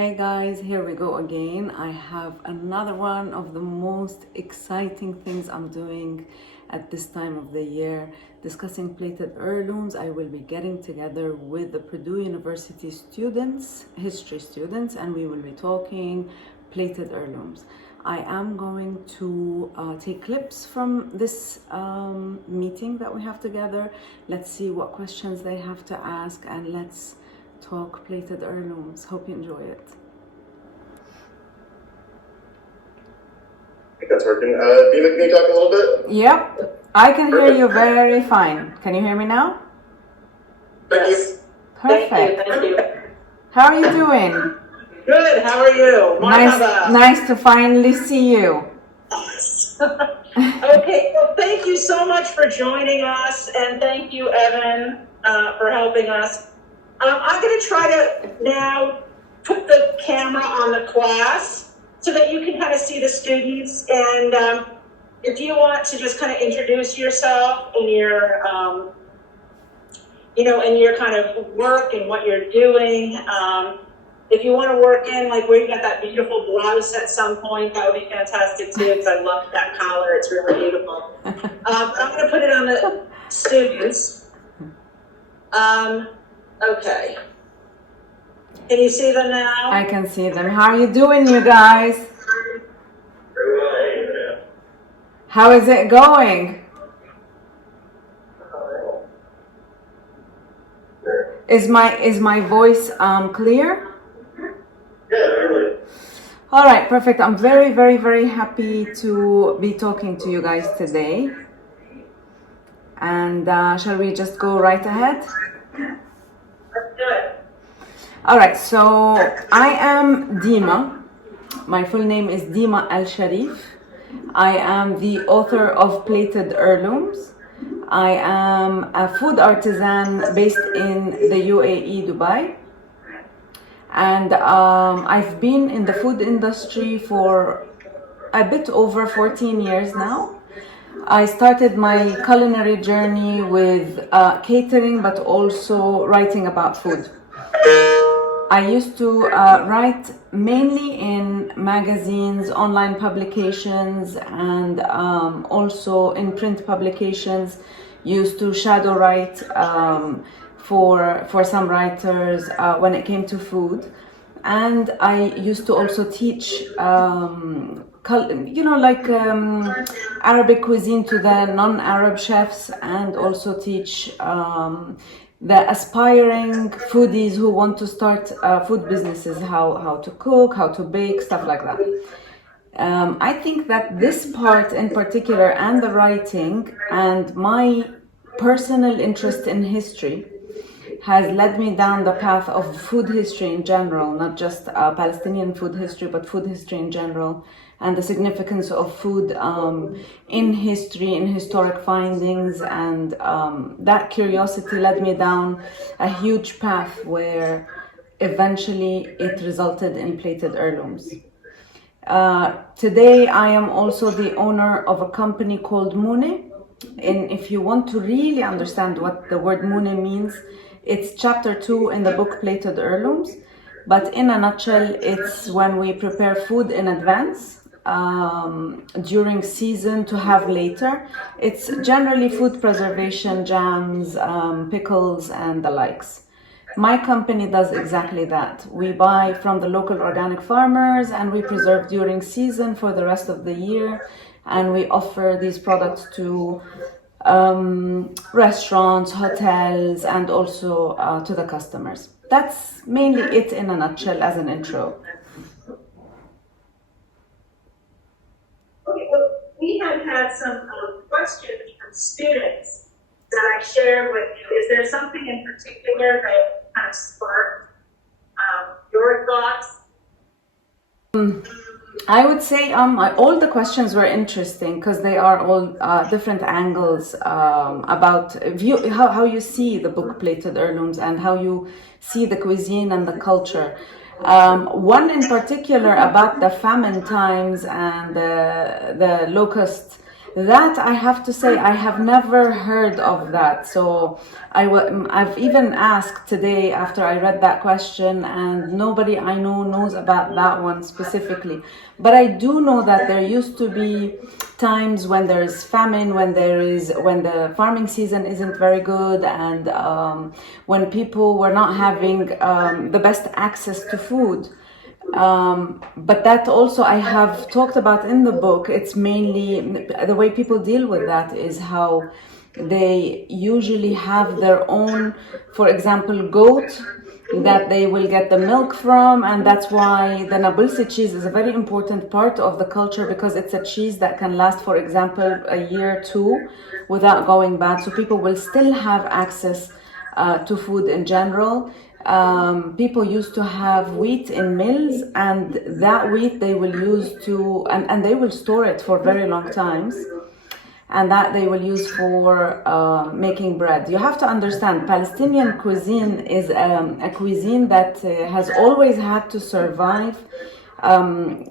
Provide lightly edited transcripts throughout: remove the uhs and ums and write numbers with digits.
Hey guys, here we go again. I have another one of the most exciting things I'm doing at this time of the year, discussing plated heirlooms. I will be getting together with the Purdue University students, history students, and we will be talking plated heirlooms. I am going to take clips from this meeting that we have together. Let's see what questions they have to ask, and let's talk plated heirlooms. Hope you enjoy it. I think that's working. Dima, can you talk a little bit? Yep, I can hear you very fine. Can you hear me now? Thank you. Perfect. Thank you. How are you doing? Good, how are you? Nice to finally see you. Okay, well, thank you so much for joining us, and thank you, Evan, for helping us. I'm going to try to now put the camera on the class so that you can kind of see the students, and if you want to just kind of introduce yourself and your, and your kind of work and what you're doing. If you want to work in, like where you got that beautiful blouse at some point, that would be fantastic too, because I love that collar. It's really beautiful. I'm going to put it on the students. Okay. Can you see them now? I can see them. How are you doing, you guys? How is it going? Is my voice clear? Yeah, really. All right, perfect. I'm very, very, very happy to be talking to you guys today. And shall we just go right ahead? Let's do it. All right, so I am Dima. My full name is Dima Al-Sharif. I am the author of Plated Heirlooms. I am a food artisan based in the UAE, Dubai. And I've been in the food industry for a bit over 14 years now. I started my culinary journey with catering, but also writing about food. I used to write mainly in magazines, online publications, and also in print publications. Used to shadow write for some writers when it came to food. And I used to also teach Arabic cuisine to the non-Arab chefs, and also teach the aspiring foodies who want to start food businesses, how to cook, how to bake, stuff like that. I think that this part in particular, and the writing, and my personal interest in history has led me down the path of food history in general, not just Palestinian food history, but food history in general, and the significance of food in history, in historic findings. And that curiosity led me down a huge path where eventually it resulted in plated heirlooms. Today I am also the owner of a company called Mune. And if you want to really understand what the word Mune means, it's chapter 2 in the book Plated Heirlooms. But in a nutshell, it's when we prepare food in advance during season to have later. It's generally food preservation, jams, pickles, and the likes. My company does exactly that. We buy from the local organic farmers, and we preserve during season for the rest of the year, and we offer these products to restaurants, hotels, and also to the customers. That's mainly it in a nutshell as an intro. Okay, well, we have had some questions from students that I shared with you. Is there something in particular that kind of sparked your thoughts? I would say all the questions were interesting because they are all different angles about how you see the book Plated Heirlooms and how you see the cuisine and the culture. One in particular about the famine times and the locust That I have to say, I have never heard of that. So I've even asked today after I read that question, and nobody I know knows about that one specifically. But I do know that there used to be times when there's famine, when the farming season isn't very good, and when people were not having the best access to food. But that also I have talked about in the book. It's mainly the way people deal with that is how they usually have their own, for example, goat that they will get the milk from, and that's why the Nabulsi cheese is a very important part of the culture, because it's a cheese that can last, for example, a year or two without going bad. So people will still have access to food in general. People used to have wheat in mills, and that wheat they will use to, and they will store it for very long times, and that they will use for making bread. You have to understand, Palestinian cuisine is a cuisine that has always had to survive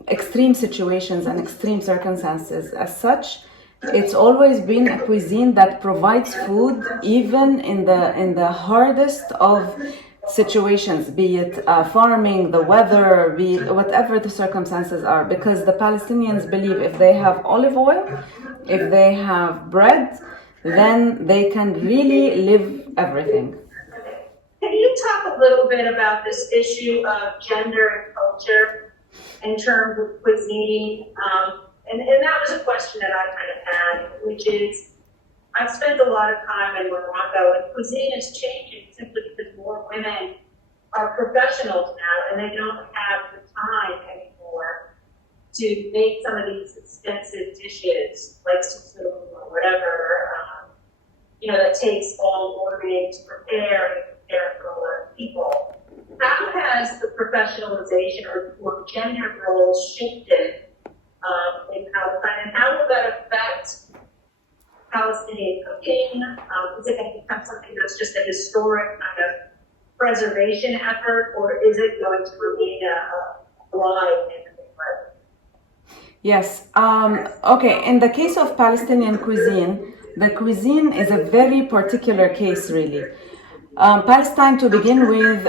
extreme situations and extreme circumstances. As such, it's always been a cuisine that provides food even in the hardest of situations, be it farming, the weather, be it whatever the circumstances are, because the Palestinians believe if they have olive oil, if they have bread, then they can really live everything. Can you talk a little bit about this issue of gender and culture in terms of cuisine? And that was a question that I kind of had, which is, I've spent a lot of time in Morocco, and cuisine is changing simply because more women are professionals now, and they don't have the time anymore to make some of these expensive dishes, like soup or whatever, that takes all morning to prepare and prepare for a lot of people. How has the professionalization or gender roles shifted in Palestine, and how will that affect Palestinian cooking? Is it going to become something that's just a historic kind of preservation effort, or is it going to remain alive in the way? Yes. Okay. In the case of Palestinian cuisine, the cuisine is a very particular case, really. Palestine, to begin with,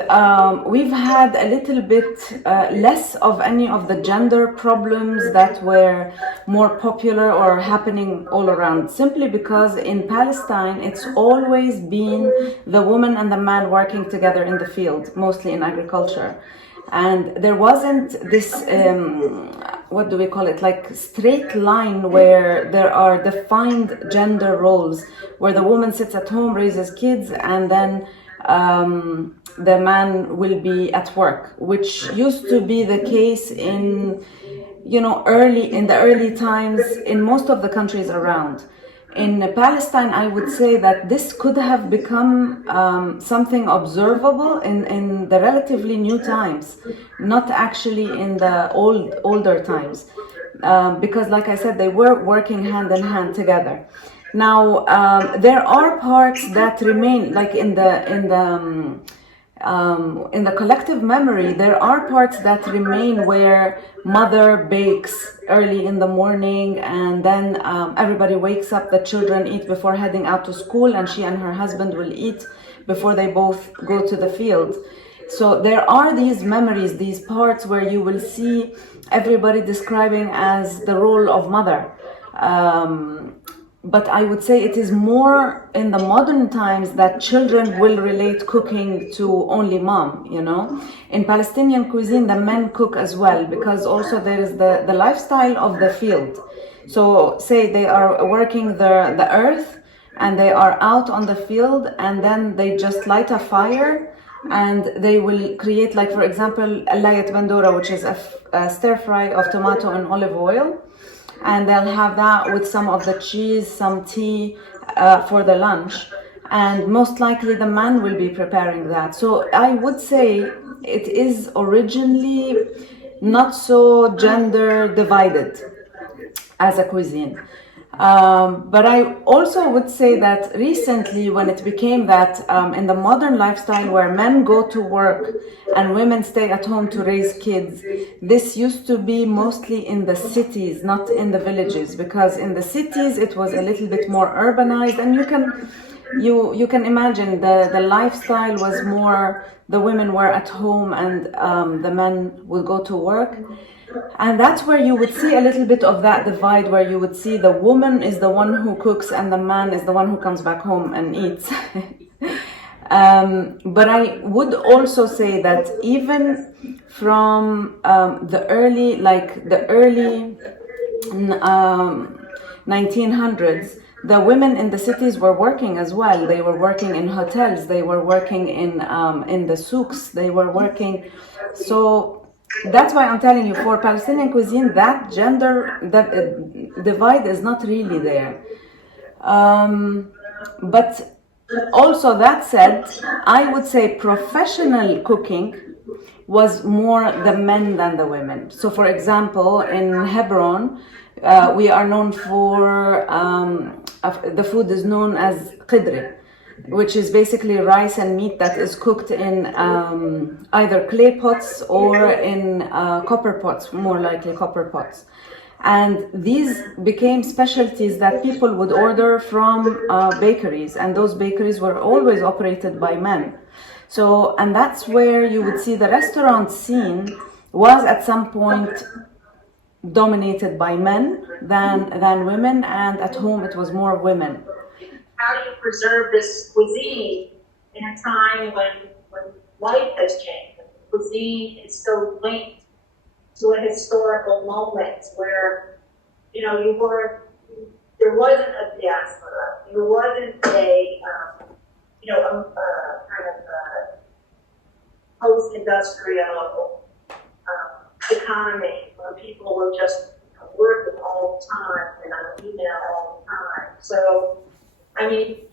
we've had a little bit less of any of the gender problems that were more popular or happening all around, simply because in Palestine it's always been the woman and the man working together in the field, mostly in agriculture. And there wasn't this, what do we call it, like straight line where there are defined gender roles, where the woman sits at home, raises kids, and then the man will be at work, which used to be the case in the early times in most of the countries around. In Palestine, I would say that this could have become something observable in the relatively new times, not actually in the older times, because, like I said, they were working hand in hand together. Now, there are parts that remain, like in the collective memory, there are parts that remain where mother bakes early in the morning, and then everybody wakes up, the children eat before heading out to school, and she and her husband will eat before they both go to the field. So there are these memories, these parts where you will see everybody describing as the role of mother. But I would say it is more in the modern times that children will relate cooking to only mom, In Palestinian cuisine, the men cook as well, because also there is the lifestyle of the field. So say they are working the earth and they are out on the field, and then they just light a fire and they will create, like, for example, alayat bandura, which is a stir fry of tomato and olive oil. And they'll have that with some of the cheese, some tea for the lunch. And most likely the man will be preparing that. So I would say it is originally not so gender divided as a cuisine. But I also would say that recently, when it became that in the modern lifestyle where men go to work and women stay at home to raise kids, this used to be mostly in the cities, not in the villages, because in the cities it was a little bit more urbanized, and you can imagine the lifestyle was more, the women were at home and the men would go to work. And that's where you would see a little bit of that divide, where you would see the woman is the one who cooks and the man is the one who comes back home and eats. But I would also say that even from the early 1900s, the women in the cities were working as well. They were working in hotels, they were working in the souks, they were working. So that's why I'm telling you, for Palestinian cuisine, that gender divide is not really there. But also, that said, I would say professional cooking was more the men than the women. So for example, in Hebron, we are known for, the food is known as qidri, which is basically rice and meat that is cooked in either clay pots or in copper pots, more likely copper pots. And these became specialties that people would order from bakeries, and those bakeries were always operated by men. So, and that's where you would see the restaurant scene was at some point dominated by men than women, and at home it was more women. How do you preserve this cuisine in a time when life has changed? Cuisine is so linked to a historical moment where, there wasn't a diaspora, there wasn't a kind of post-industrial economy where people were just working all the time and on email all the time. So, cooking,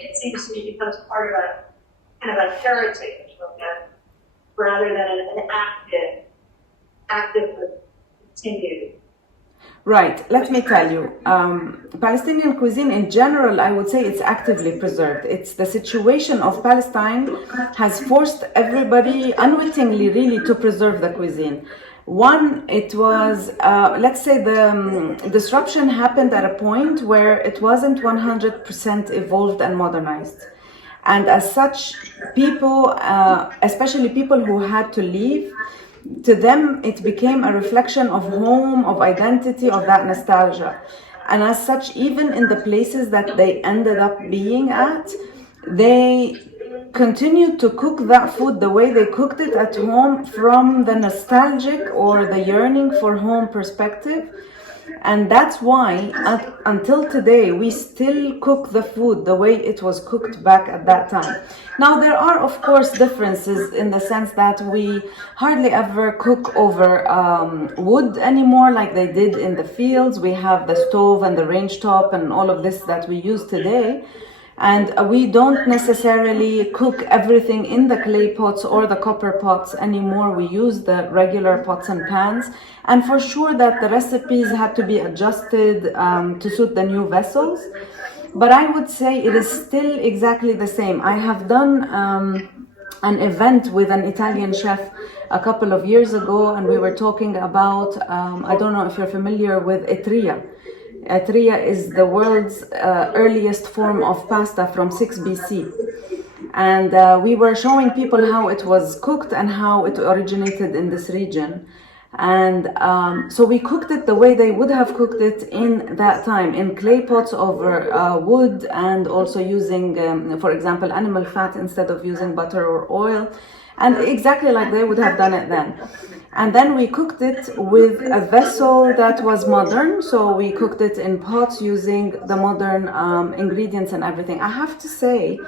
it seems to me, becomes part of a kind of a heritage, rather than an active continued. Right, let me tell you, Palestinian cuisine in general, I would say it's actively preserved. It's the situation of Palestine has forced everybody unwittingly really to preserve the cuisine. One, it was, let's say the disruption happened at a point where it wasn't 100% evolved and modernized. And as such, people, especially people who had to leave, to them it became a reflection of home, of identity, of that nostalgia. And as such, even in the places that they ended up being at, they continued to cook that food the way they cooked it at home, from the nostalgic or the yearning for home perspective. And that's why until today we still cook the food the way it was cooked back at that time. Now there are of course differences in the sense that we hardly ever cook over wood anymore like they did in the fields. We have the stove and the range top and all of this that we use today. And we don't necessarily cook everything in the clay pots or the copper pots anymore. We use the regular pots and pans. And for sure that the recipes had to be adjusted to suit the new vessels. But I would say it is still exactly the same. I have done an event with an Italian chef a couple of years ago, and we were talking about, I don't know if you're familiar with etria. Etria is the world's earliest form of pasta from 6 BC. And we were showing people how it was cooked and how it originated in this region. And so we cooked it the way they would have cooked it in that time, in clay pots over wood, and also using, for example, animal fat instead of using butter or oil, and exactly like they would have done it then. And then we cooked it with a vessel that was modern, so we cooked it in pots using the modern ingredients and everything. I have to say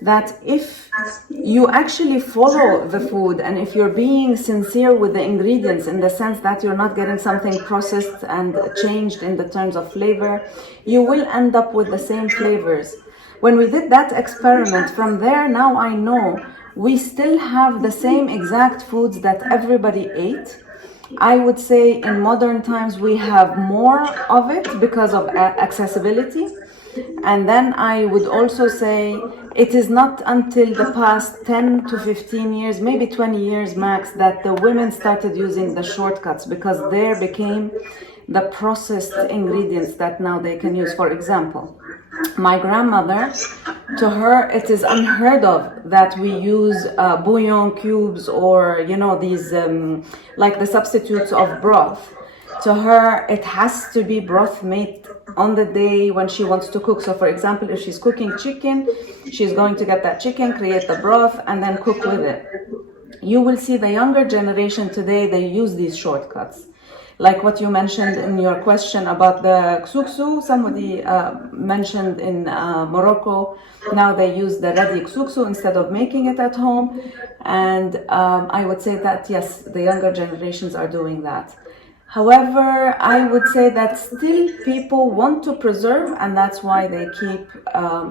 that if you actually follow the food and if you're being sincere with the ingredients, in the sense that you're not getting something processed and changed in the terms of flavor, you will end up with the same flavors. When we did that experiment, from there now I know we still have the same exact foods that everybody ate, I would say in modern times we have more of it because of accessibility. And then I would also say it is not until the past 10 to 15 years, maybe 20 years max, that the women started using the shortcuts, because there became the processed ingredients that now they can use. For example, my grandmother, to her it is unheard of that we use bouillon cubes, or these like the substitutes of broth. To her it has to be broth made on the day when she wants to cook. So for example, if she's cooking chicken, she's going to get that chicken, create the broth, and then cook with it. You will see the younger generation today, they use these shortcuts. Like what you mentioned in your question about the ksuksu, somebody mentioned in Morocco, now they use the ready ksuksu instead of making it at home. And I would say that yes, the younger generations are doing that. However, I would say that still people want to preserve, and that's why they keep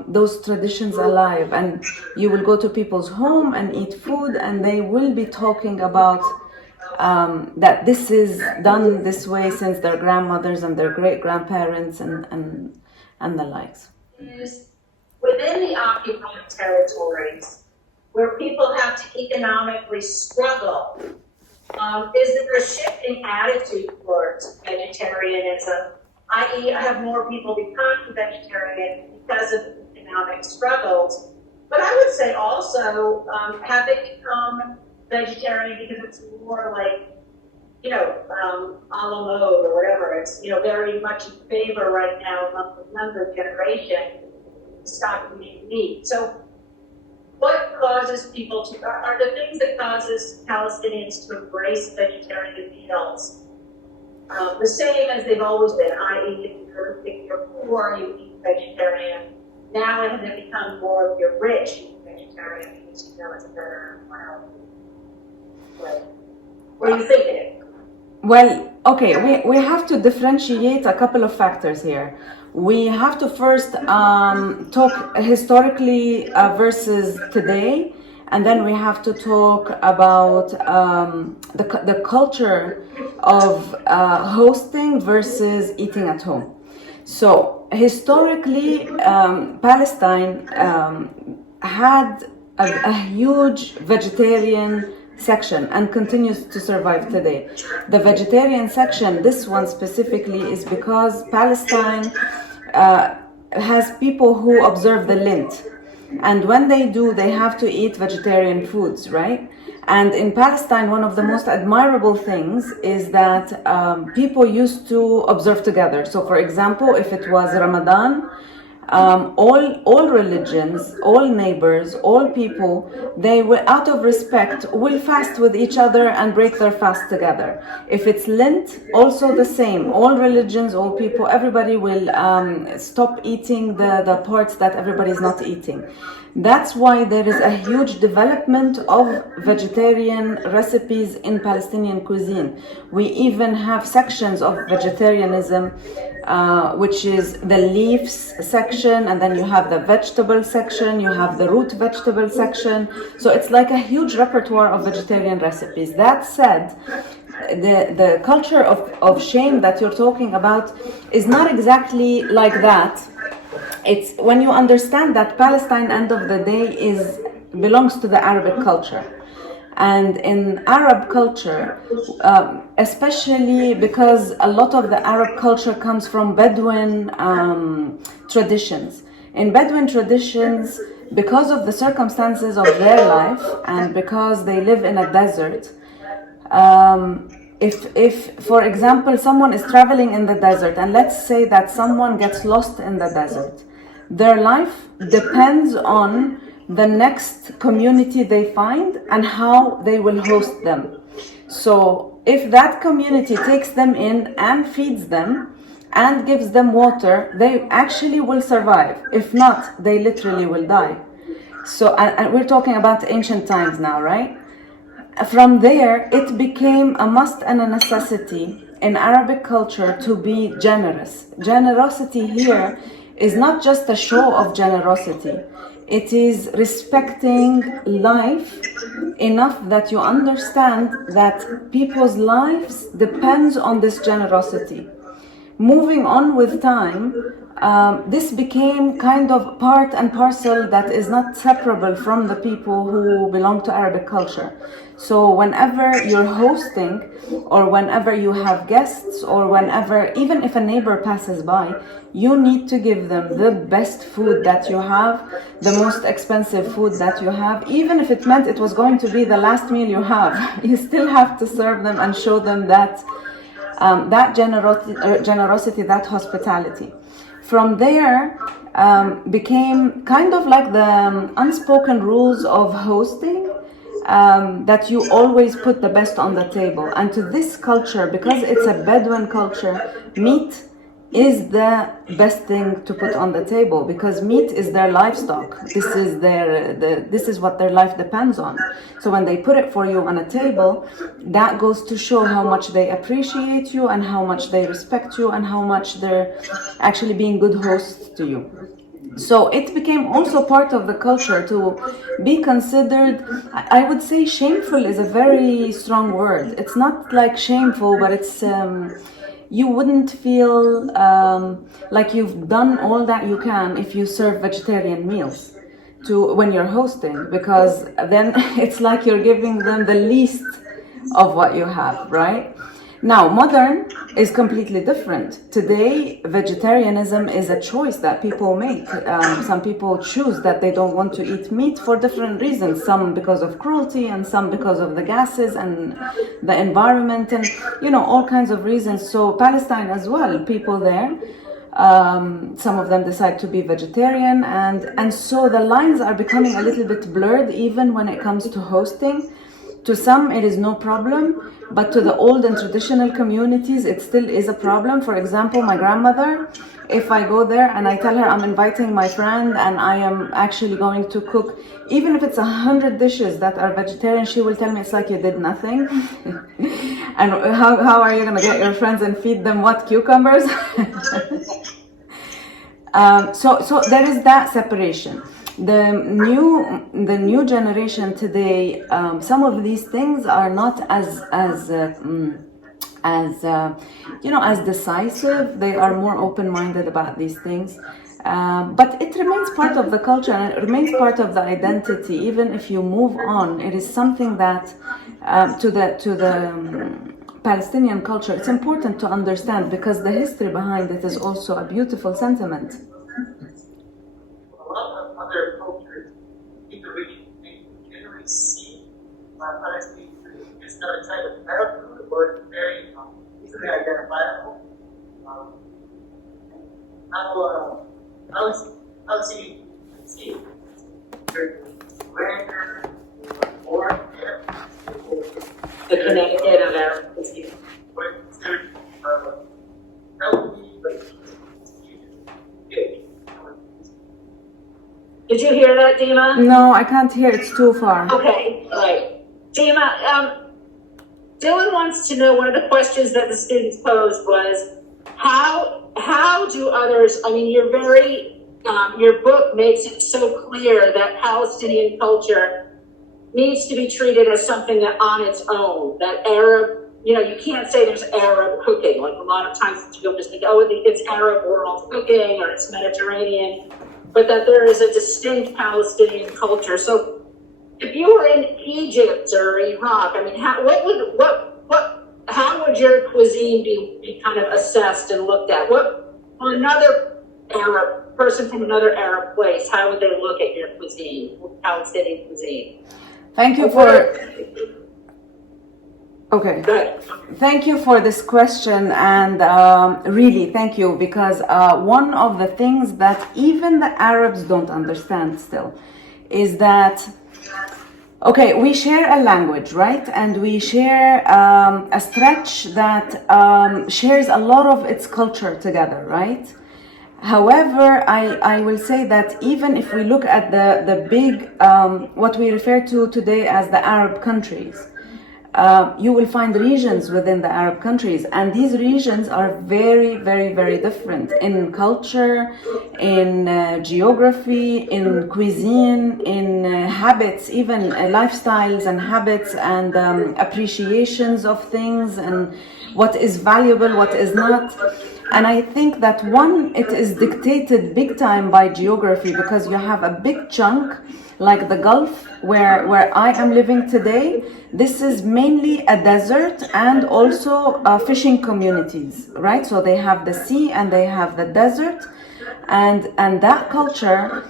those traditions alive. And you will go to people's home and eat food, and they will be talking about that this is done this way since their grandmothers and their great-grandparents and the likes. Within the occupied territories, where people have to economically struggle, is there a shifting attitude towards vegetarianism, i.e. have more people become vegetarian because of economic struggles? But I would say also, have they become vegetarian because it's more like, a la mode or whatever. It's, very much in favor right now among the younger generation to stop eating meat. So what causes people to, are the things that causes Palestinians to embrace vegetarian meals the same as they've always been, i.e. if you're poor, you eat vegetarian. Now it has become more of you're rich, you eat vegetarian because it's a better environment. What do you think? Well, okay, we have to differentiate a couple of factors here. We have to first talk historically versus today, and then we have to talk about the culture of hosting versus eating at home. So historically, Palestine had a huge vegetarian section and continues to survive today. The vegetarian section, this one specifically, is because Palestine has people who observe the Lent, and when they do, they have to eat vegetarian foods, right? And in Palestine, one of the most admirable things is that people used to observe together. So for example, if it was Ramadan, all religions, all neighbors, all people, they will, out of respect, will fast with each other and break their fast together. If it's Lent, also the same. All religions, all people, everybody will stop eating the parts that everybody is not eating. That's why there is a huge development of vegetarian recipes in Palestinian cuisine. We even have sections of vegetarianism, which is the leaves section, and then you have the vegetable section, you have the root vegetable section. So it's like a huge repertoire of vegetarian recipes. That said, the culture of shame that you're talking about is not exactly like that. It's when you understand that Palestine, end of the day, belongs to the Arabic culture. And in Arab culture, especially because a lot of the Arab culture comes from Bedouin traditions. In Bedouin traditions, because of the circumstances of their life and because they live in a desert, if for example someone is traveling in the desert, and let's say that someone gets lost in the desert, their life depends on the next community they find and how they will host them. So if that community takes them in and feeds them and gives them water, they actually will survive. If not, they literally will die. So, and we're talking about ancient times now, right? From there, it became a must and a necessity in Arabic culture to be generous. Generosity here is not just a show of generosity. It is respecting life enough that you understand that people's lives depends on this generosity. Moving on with time, this became kind of part and parcel that is not separable from the people who belong to Arabic culture. So whenever you're hosting, or whenever you have guests, or whenever, even if a neighbor passes by, you need to give them the best food that you have, the most expensive food that you have, even if it meant it was going to be the last meal you have. You still have to serve them and show them that generosity, that hospitality. From there became kind of like the unspoken rules of hosting, that you always put the best on the table. And to this culture, because it's a Bedouin culture, meat is the best thing to put on the table, because meat is their livestock. This is what their life depends on. So when they put it for you on a table, that goes to show how much they appreciate you and how much they respect you and how much they're actually being good hosts to you. So it became also part of the culture to be considered, I would say shameful is a very strong word. It's not like shameful, but it's you wouldn't feel like you've done all that you can if you serve vegetarian meals when you're hosting, because then it's like you're giving them the least of what you have, right? Now, modern is completely different. Today, vegetarianism is a choice that people make. Some people choose that they don't want to eat meat for different reasons. Some because of cruelty, and some because of the gases and the environment, and all kinds of reasons. So Palestine as well, people there, some of them decide to be vegetarian, and so the lines are becoming a little bit blurred even when it comes to hosting. To some, it is no problem, but to the old and traditional communities, it still is a problem. For example, my grandmother, if I go there and I tell her I'm inviting my friend and I am actually going to cook, even if it's 100 dishes that are vegetarian, she will tell me it's like you did nothing. And how are you going to get your friends and feed them what, cucumbers? So there is that separation. The new generation today, some of these things are not as decisive. They are more open-minded about these things, but it remains part of the culture and it remains part of the identity. Even if you move on, it is something that to the Palestinian culture, it's important to understand, because the history behind it is also a beautiful sentiment. Other cultures in the region, they generally see Palestine as not a type of Arab food, or very easily identifiable. How is he see grander or The Connecticut of Arab cuisine. but considered relatively big. Did you hear that, Dima? No, I can't hear. It's too far. Okay, right. Dima, Dylan wants to know, one of the questions that the students posed was, how do others, I mean, your book makes it so clear that Palestinian culture needs to be treated as something that on its own, that Arab, you can't say there's Arab cooking. Like a lot of times people just think, oh, it's Arab world cooking or it's Mediterranean, but that there is a distinct Palestinian culture. So if you were in Egypt or Iraq, I mean, how would your cuisine be kind of assessed and looked at? For another Arab person from another Arab place, how would they look at your cuisine, Palestinian cuisine? Thank you for... Okay. Good. Thank you for this question, and really thank you, because one of the things that even the Arabs don't understand still is that, okay, we share a language, right? And we share a stretch that shares a lot of its culture together, right? However, I will say that even if we look at the big, what we refer to today as the Arab countries, you will find regions within the Arab countries, and these regions are very, very, very different in culture, in geography, in cuisine, in habits, even lifestyles and habits and appreciations of things and what is valuable, what is not. And I think that it is dictated big time by geography, because you have a big chunk like the Gulf where I am living today. This is mainly a desert and also fishing communities, right? So they have the sea and they have the desert, and that culture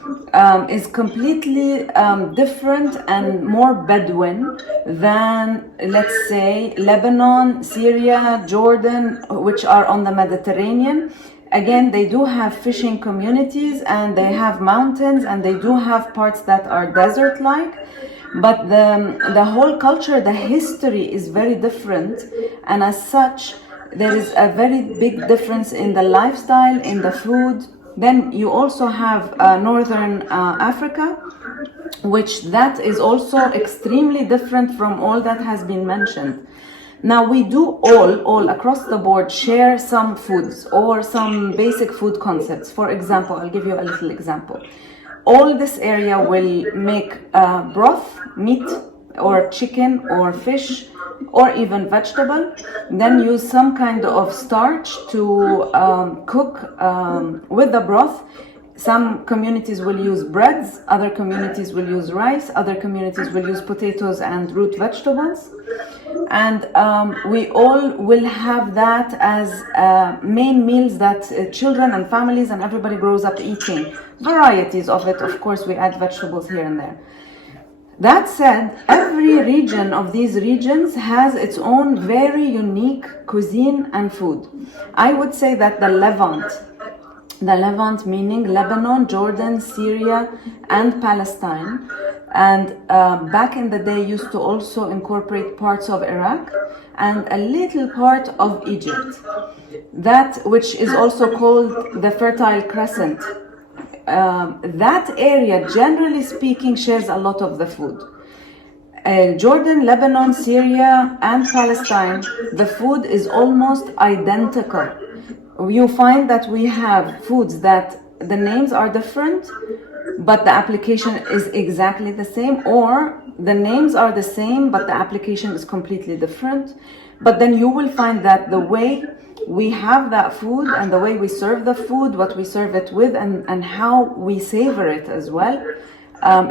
is completely different and more Bedouin than, let's say, Lebanon, Syria, Jordan, which are on the Mediterranean. Again, they do have fishing communities and they have mountains and they do have parts that are desert-like, but the whole culture, the history is very different, and as such, there is a very big difference in the lifestyle, in the food. Then you also have Northern Africa, which that is also extremely different from all that has been mentioned. Now we do all across the board share some foods or some basic food concepts. For example, I'll give you a little example. All this area will make broth, meat or chicken or fish or even vegetable, then use some kind of starch to cook with the broth. Some communities will use breads, other communities will use rice, other communities will use potatoes and root vegetables. And we all will have that as main meals that children and families and everybody grows up eating. Varieties of it, of course, we add vegetables here and there. That said, every region of these regions has its own very unique cuisine and food. I would say that the Levant meaning Lebanon, Jordan, Syria, and Palestine, and back in the day used to also incorporate parts of Iraq and a little part of Egypt, that which is also called the Fertile Crescent. That area, generally speaking, shares a lot of the food. Jordan, Lebanon, Syria, and Palestine, the food is almost identical. You find that we have foods that the names are different, but the application is exactly the same, or the names are the same, but the application is completely different. But then you will find that the way we have that food and the way we serve the food, what we serve it with, and how we savor it as well,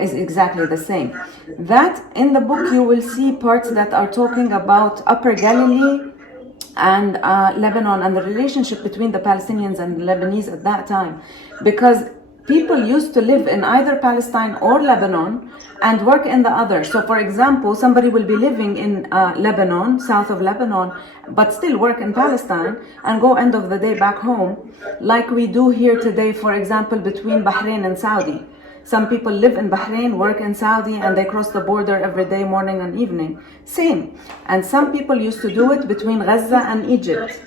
is exactly the same. That in the book you will see parts that are talking about Upper Galilee and Lebanon and the relationship between the Palestinians and the Lebanese at that time, because people used to live in either Palestine or Lebanon and work in the other. So for example, somebody will be living in Lebanon, south of Lebanon, but still work in Palestine and go end of the day back home, like we do here today, for example, between Bahrain and Saudi. Some people live in Bahrain, work in Saudi, and they cross the border every day, morning and evening. Same. And some people used to do it between Gaza and Egypt.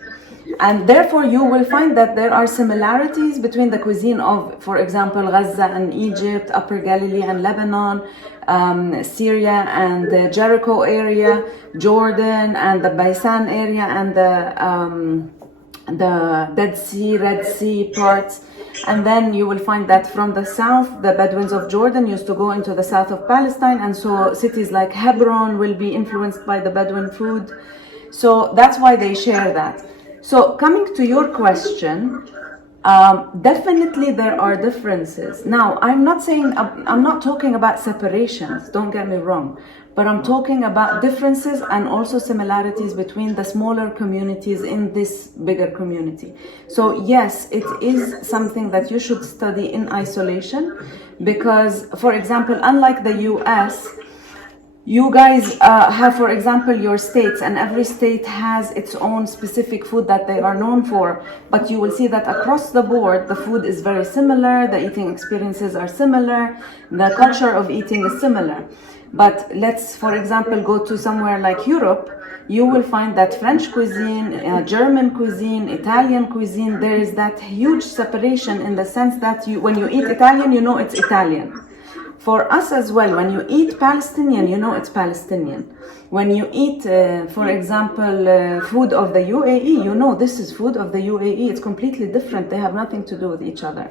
And therefore you will find that there are similarities between the cuisine of, for example, Gaza and Egypt, Upper Galilee and Lebanon, Syria and the Jericho area, Jordan and the Baisan area, and the Dead Sea, Red Sea parts. And then you will find that from the south, the Bedouins of Jordan used to go into the south of Palestine, and so cities like Hebron will be influenced by the Bedouin food. So that's why they share that. So coming to your question, definitely there are differences. Now, I'm not talking about separations, don't get me wrong, but I'm talking about differences and also similarities between the smaller communities in this bigger community. So yes, it is something that you should study in isolation, because, for example, unlike the US, you guys have, for example, your states, and every state has its own specific food that they are known for. But you will see that across the board, the food is very similar, the eating experiences are similar, the culture of eating is similar. But let's, for example, go to somewhere like Europe, you will find that French cuisine, German cuisine, Italian cuisine, there is that huge separation in the sense that when you eat Italian, you know it's Italian. for us as well, when you eat Palestinian, you know it's Palestinian. When you eat, for example, food of the UAE, you know this is food of the UAE. It's completely different. They have nothing to do with each other.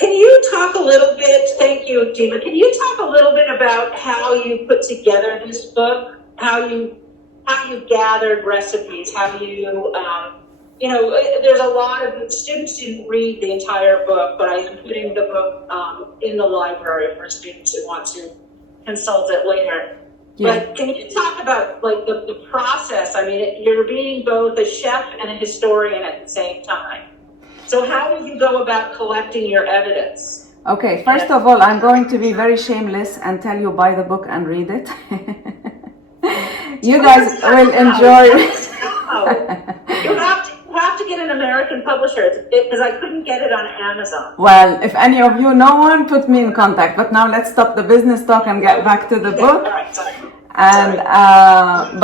Can you talk a little bit, thank you, Dima, can you talk a little bit about how you put together this book, how you gathered recipes, how you know, there's a lot of, students didn't read the entire book, but I am putting the book in the library for students who want to consult it later. Yeah. But can you talk about like the process? I mean, you're being both a chef and a historian at the same time. So how did you go about collecting your evidence? Okay, first of all, I'm going to be very shameless and tell you buy the book and read it. You guys will enjoy it. You have to get an American publisher because I couldn't get it on Amazon. Well, if any of you know one, put me in contact. But now let's stop the business talk and get back to the book. All right, sorry. And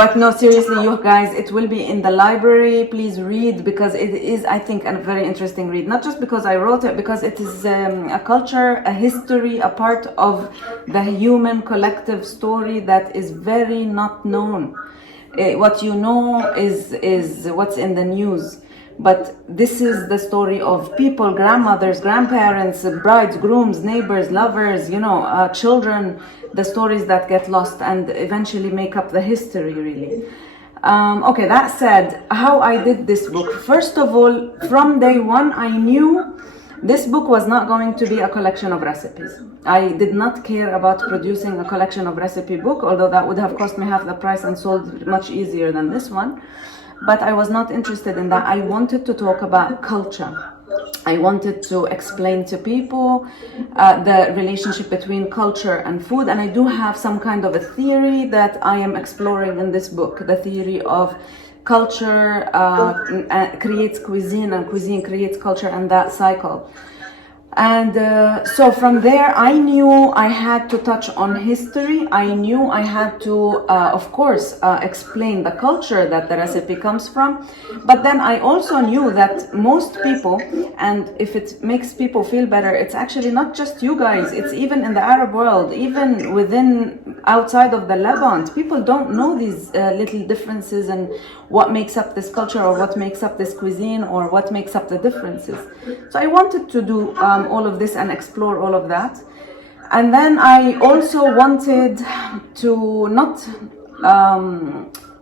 but no, seriously, you guys, it will be in the library. Please read, because it is, I think, a very interesting read. Not just because I wrote it, because it is a culture, a history, a part of the human collective story that is very not known. What you know is what's in the news. But this is the story of people, grandmothers, grandparents, brides, grooms, neighbors, lovers, you know, children, the stories that get lost and eventually make up the history, really. Okay, that said, how I did this book. First of all, from day one, I knew this book was not going to be a collection of recipes. I did not care about producing a collection of recipe book, although that would have cost me half the price and sold much easier than this one. But I was not interested in that. I wanted to talk about culture. I wanted to explain to people the relationship between culture and food. And I do have some kind of a theory that I am exploring in this book. The theory of culture creates cuisine, and cuisine creates culture, and that cycle. And so from there, I knew I had to touch on history. I knew I had to, of course, explain the culture that the recipe comes from. But then I also knew that most people, and if it makes people feel better, it's actually not just you guys, it's even in the Arab world, even within, outside of the Levant, people don't know these little differences and what makes up this culture, or what makes up this cuisine, or what makes up the differences. So I wanted to do all of this and explore all of that. And then I also wanted to not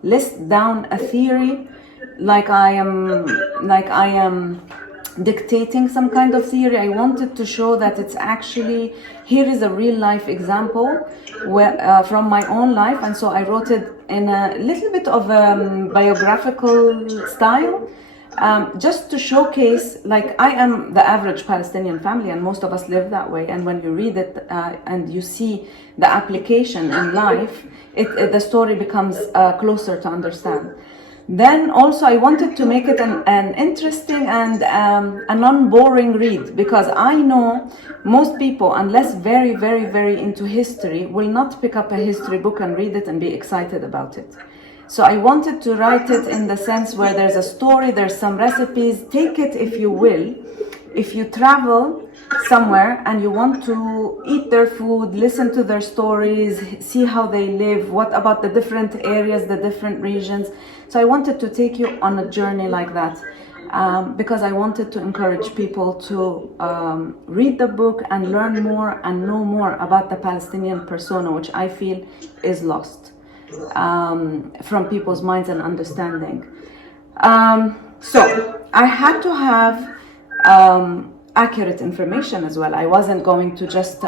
list down a theory like I am dictating some kind of theory. I wanted to show that it's actually, here is a real life example where, from my own life, and so I wrote it in a little bit of a biographical style, just to showcase, like, I am the average Palestinian family, and most of us live that way. And when you read it and you see the application in life, the story becomes closer to understand. Then also I wanted to make it an interesting and a non-boring read, because I know most people, unless very, very, very into history, will not pick up a history book and read it and be excited about it. So I wanted to write it in the sense where there's a story, there's some recipes. Take it if you will. If you travel somewhere and you want to eat their food, listen to their stories, see how they live, what about the different areas, the different regions. So I wanted to take you on a journey like that, because I wanted to encourage people to read the book and learn more and know more about the Palestinian persona, which I feel is lost from people's minds and understanding. So I had to have accurate information as well. I wasn't going to just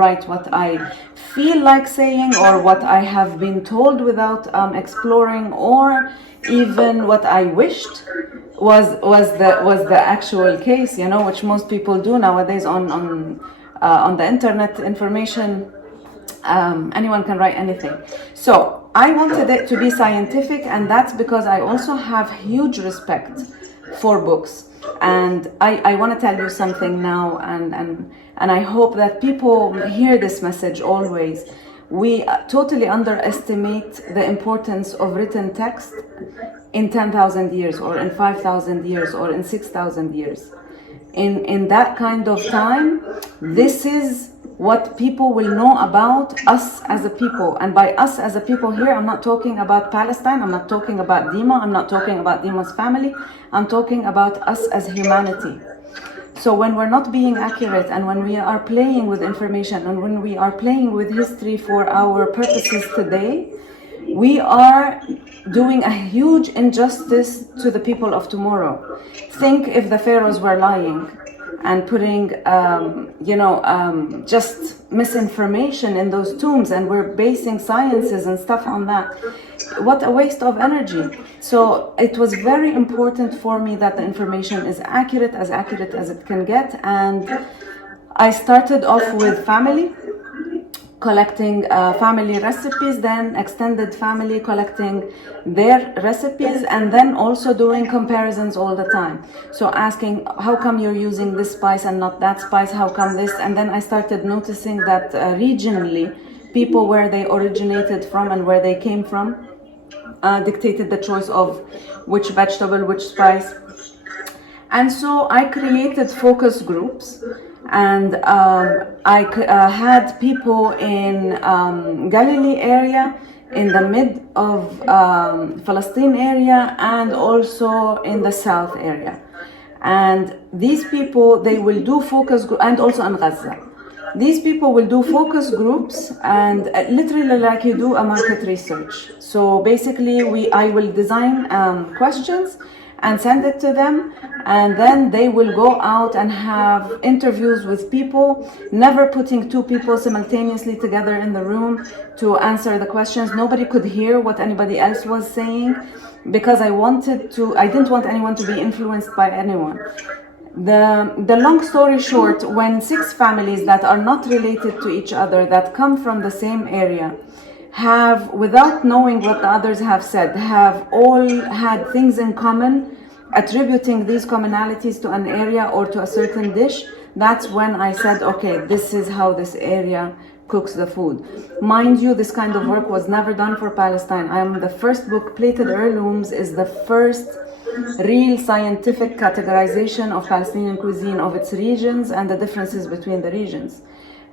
write what I feel like saying or what I have been told without exploring, or even what I wished was the actual case, you know, which most people do nowadays on the internet. Information, anyone can write anything. So I wanted it to be scientific, and that's because I also have huge respect for books. And I want to tell you something now, and I hope that people hear this message always. We totally underestimate the importance of written text in 10,000 years, or in 5,000 years, or in 6,000 years. In that kind of time, this is what people will know about us as a people. And by us as a people here, I'm not talking about Palestine, I'm not talking about Dima, I'm not talking about Dima's family, I'm talking about us as humanity. So when we're not being accurate, and when we are playing with information, and when we are playing with history for our purposes today, we are doing a huge injustice to the people of tomorrow. Think if the pharaohs were lying and putting, just misinformation in those tombs, and we're basing sciences and stuff on that. What a waste of energy. So it was very important for me that the information is accurate as it can get. And I started off with family, collecting family recipes, then extended family collecting their recipes, and then also doing comparisons all the time. So asking, how come you're using this spice and not that spice? How come this? And then I started noticing that regionally, people where they originated from and where they came from dictated the choice of which vegetable, which spice. And so I created focus groups, and I had people in Galilee area, in the mid of Palestine area, and also in the south area. And these people, they will do focus groups, and also in Gaza. These people will do focus groups, and literally like you do a market research. So basically I will design questions and send it to them, and then they will go out and have interviews with people, never putting two people simultaneously together in the room to answer the questions. Nobody could hear what anybody else was saying, because I didn't want anyone to be influenced by anyone. The long story short, when 6 families that are not related to each other, that come from the same area, have, without knowing what the others have said, have all had things in common, attributing these commonalities to an area or to a certain dish, that's when I said, okay, this is how this area cooks the food. Mind you, this kind of work was never done for Palestine. The first book, Plated Heirlooms, is the first real scientific categorization of Palestinian cuisine, of its regions and the differences between the regions.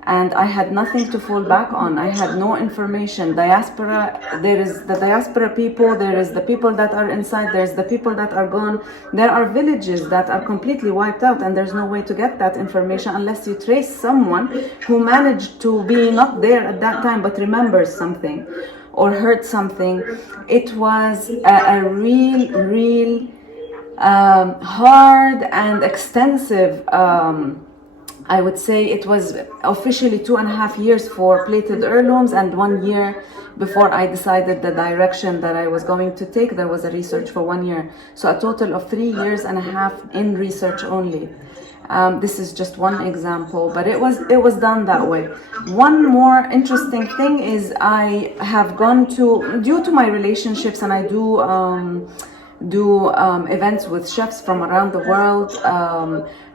And I had nothing to fall back on. I had no information. Diaspora, there is the diaspora people, there is the people that are inside, there's the people that are gone. There are villages that are completely wiped out, and there's no way to get that information unless you trace someone who managed to be not there at that time but remembers something or heard something. It was a real hard and extensive, I would say it was officially 2.5 years for Plated Heirlooms, and 1 year before I decided the direction that I was going to take. There was a research for 1 year. So a total of 3.5 years in research only. This is just one example, but it was done that way. One more interesting thing is I have gone to, due to my relationships, and I do events with chefs from around the world,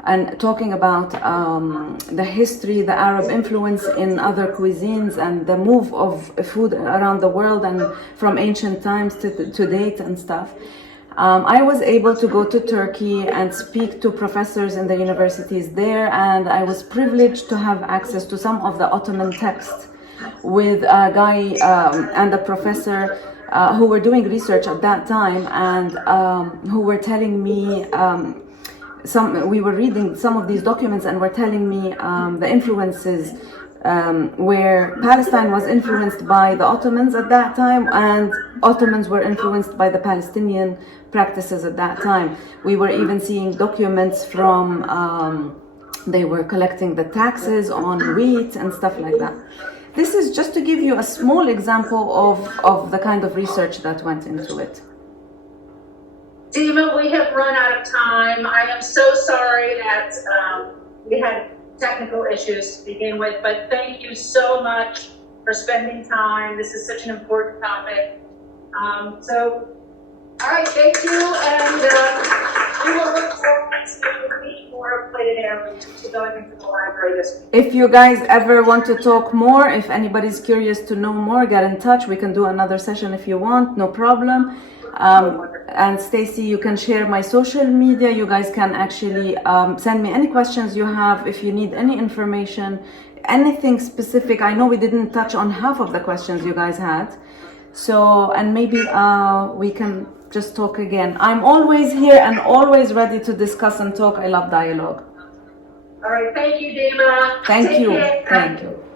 and talking about the history, the Arab influence in other cuisines, and the move of food around the world and from ancient times to date and stuff. I was able to go to Turkey and speak to professors in the universities there, and I was privileged to have access to some of the Ottoman texts with a guy and a professor who were doing research at that time, and who were telling me, we were reading some of these documents and were telling me the influences, where Palestine was influenced by the Ottomans at that time, and Ottomans were influenced by the Palestinian practices at that time. We were even seeing documents from, they were collecting the taxes on wheat and stuff like that. This is just to give you a small example of the kind of research that went into it. Dima, we have run out of time. I am so sorry that we had technical issues to begin with, but thank you so much for spending time. This is such an important topic. All right, thank you, and we will look forward to meeting more of Plated Heirlooms to going into the library this week. If you guys ever want to talk more, if anybody's curious to know more, get in touch. We can do another session if you want, no problem. And Stacy, you can share my social media. You guys can actually send me any questions you have. If you need any information, anything specific. I know we didn't touch on half of the questions you guys had. So, and maybe we can just talk again. I'm always here and always ready to discuss and talk. I love dialogue. All right, thank you, Dima. Thank Take you. care. Thank you.